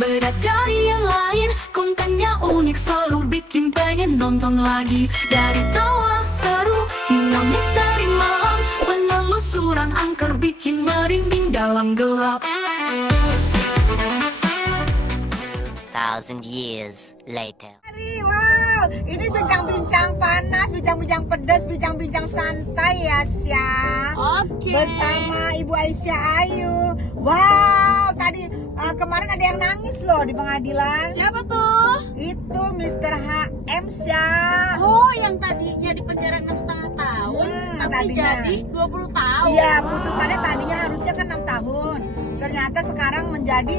Beda dari yang lain, kontennya unik selalu bikin pengen nonton lagi. Dari tawa seru hingga misteri malam, penelusuran angker bikin merinding dalam gelap. 1,000 years later. Wow, ini bincang-bincang panas, bincang-bincang pedas, bincang-bincang santai ya, Syah. Oke. Bersama Ibu Aisyah Ayu. Wow, tadi kemarin ada yang nangis loh di pengadilan. Siapa tuh? Itu Mr. HM, Syah. Oh, yang tadinya di penjara 6,5 tahun, tapi tadinya. jadi 20 tahun. Iya, putusannya tadinya harusnya kan 6 tahun. Ternyata sekarang menjadi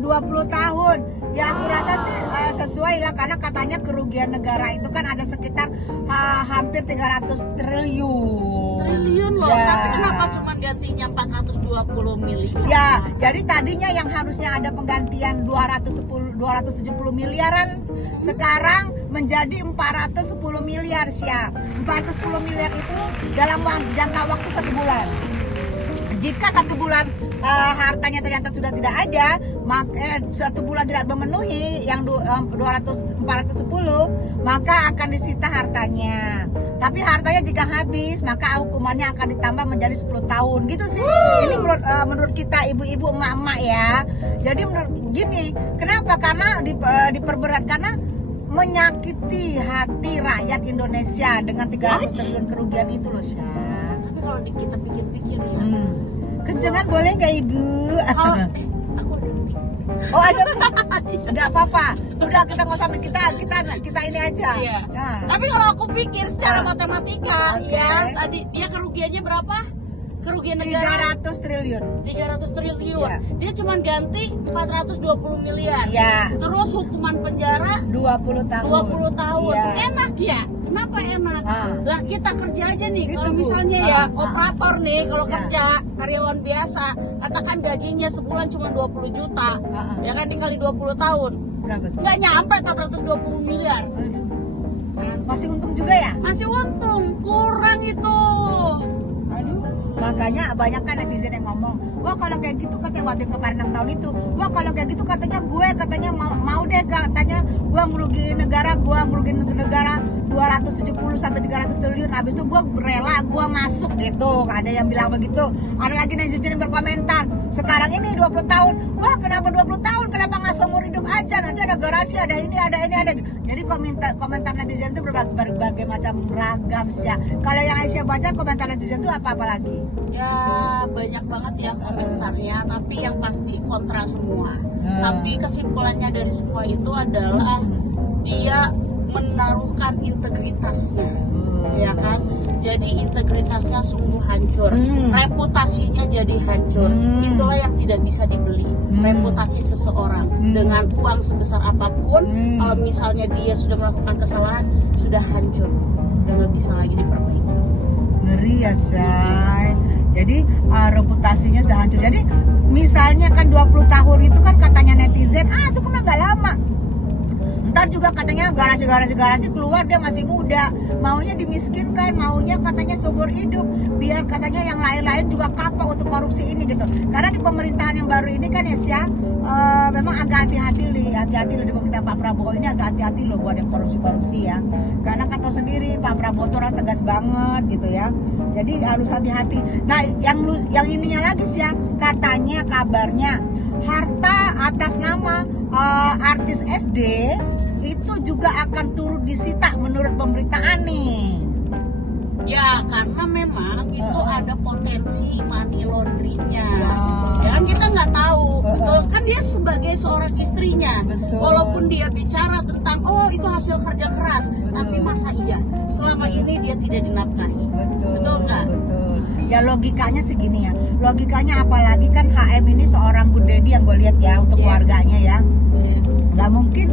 20 tahun. Ya aku rasa sih sesuai lah, karena katanya kerugian negara itu kan ada sekitar hampir 300 triliun. Triliun loh, Ya. tapi kenapa cuma gantinya 420 miliar? Ya, jadi tadinya yang harusnya ada penggantian 270 miliaran, sekarang menjadi 410 miliar, Syah. 410 miliar itu dalam jangka waktu 1 bulan. Jika 1 bulan hartanya ternyata sudah tidak ada, maka 1 bulan tidak memenuhi yang 410, maka akan disita hartanya. Tapi hartanya jika habis, maka hukumannya akan ditambah menjadi 10 tahun gitu sih. Ini menurut kita ibu-ibu, emak-emak ya. Jadi menurut gini, kenapa? Karena diperberat karena menyakiti hati rakyat Indonesia dengan 300 triliun kerugian itu loh, Syah. Tapi kalau kita pikir-pikir ya, Kencengan boleh nggak Ibu? kalau aku ada duit. Oh ada, nggak apa-apa. Udah kita nggak usah kita ini aja. Iya. Nah. Tapi kalau aku pikir secara matematika, Oke. ya tadi dia kerugiannya berapa? Kerugian negara 300 triliun. 300 triliun. Iya. Dia cuma ganti 420 miliar. Iya. Terus hukuman penjara 20 tahun. 20 tahun. Iya. Enak ya? Kenapa enak? Ah. Lah kita kerja aja nih. Gitu, Kalau Bu. misalnya Ah. ya Ah. operator nih, kalau Ya. kerja karyawan biasa, katakan gajinya sebulan cuma 20 juta. Ah. Ya kan dikali 20 tahun. Berapa tuh? Nggak nyampe 420 miliar. Aduh. Masih untung juga ya? Masih untung, kurang itu. Aduh. Makanya banyak kan netizen yang ngomong, wah kalau kayak gitu katanya waktu yang kemarin 6 tahun itu, wah kalau kayak gitu katanya mau deh katanya gue ngerugiin negara 270 sampai 300 triliun, habis itu gue rela gue masuk gitu. Ada yang bilang begitu. Ada lagi netizen yang berkomentar, sekarang ini 20 tahun, wah kenapa 20 tahun, kenapa nggak seumur hidup aja, nanti ada garasi, ada ini ada. Jadi komentar netizen itu berbagai macam ragam sih. Kalau yang Aisyah baca komentar netizen itu apa lagi? Ya banyak banget ya komentarnya, tapi yang pasti kontra semua. Nah. Tapi kesimpulannya dari semua itu adalah dia menaruhkan integritasnya, ya kan? Jadi integritasnya sungguh hancur, reputasinya jadi hancur. Itulah yang tidak bisa dibeli, reputasi seseorang dengan uang sebesar apapun. Kalau misalnya dia sudah melakukan kesalahan, sudah hancur, udah nggak bisa lagi diperbaiki. Ngeri ya, Say. Jadi reputasinya sudah hancur. Jadi misalnya kan 20 tahun itu kan katanya netizen, itu kan nggak lama. Ntar juga katanya garasi keluar dia masih muda, maunya dimiskinkan, maunya katanya seumur hidup, biar katanya yang lain-lain juga kapok untuk korupsi ini gitu. Karena di pemerintahan yang baru ini kan ya Syah, memang agak hati-hati loh di pemerintahan Pak Prabowo ini, agak hati-hati loh buat yang korupsi ya. Karena kan tahu sendiri Pak Prabowo itu orang tegas banget gitu ya. Jadi harus hati-hati. Nah yang ininya lagi Syah, katanya kabarnya harta atas nama artis SD itu juga akan turut disita menurut pemberitaan nih. Ya karena memang itu ada potensi money laundry-nya. Wow. Ya kan kita nggak tahu. Betul. Kan dia sebagai seorang istrinya. Betul. Walaupun dia bicara tentang itu hasil kerja keras, tapi masa iya selama ini dia tidak dinafkahi. Betul nggak? Betul. Ya logikanya sih gini ya. Logikanya apalagi kan HM ini seorang good daddy yang gue lihat ya untuk keluarganya ya. Yes. Nggak mungkin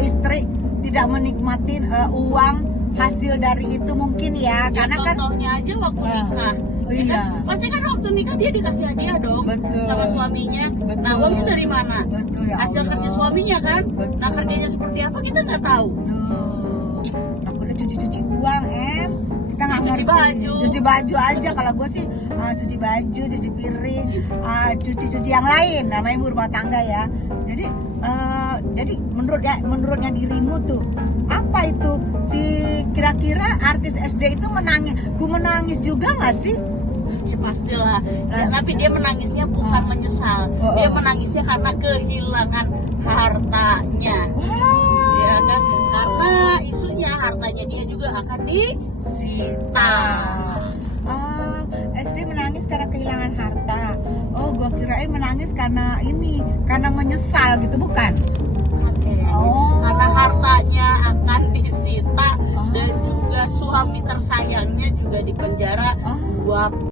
istri tidak menikmati uang hasil dari itu mungkin ya, Ya, karena kan contohnya aja waktu nikah. Ya iya. kan? Pasti kan waktu nikah dia dikasih hadiah dong. Betul. Sama suaminya. Betul. Nah uangnya dari mana? Betul ya Hasil Allah. kerja suaminya kan. Betul. Nah kerjanya seperti apa kita nggak tahu. Aku udah cuci uang kita nggak Cuci ngerti cuci baju aja. Kalau gue sih cuci baju, cuci piring, cuci yang lain, namanya ibu rumah tangga ya. Jadi menurutnya dirimu tuh apa itu si kira-kira artis SD itu menangis juga nggak sih? Ya pastilah. Ya, tapi dia menangisnya bukan menyesal. Dia menangisnya karena kehilangan hartanya. Ya kan? Karena isunya hartanya dia juga akan disita. SD menangis karena kehilangan harta. Oh, gua kirain menangis karena menyesal gitu, bukan? Bukan kayaknya. Karena hartanya akan disita dan juga suami tersayangnya juga dipenjara 2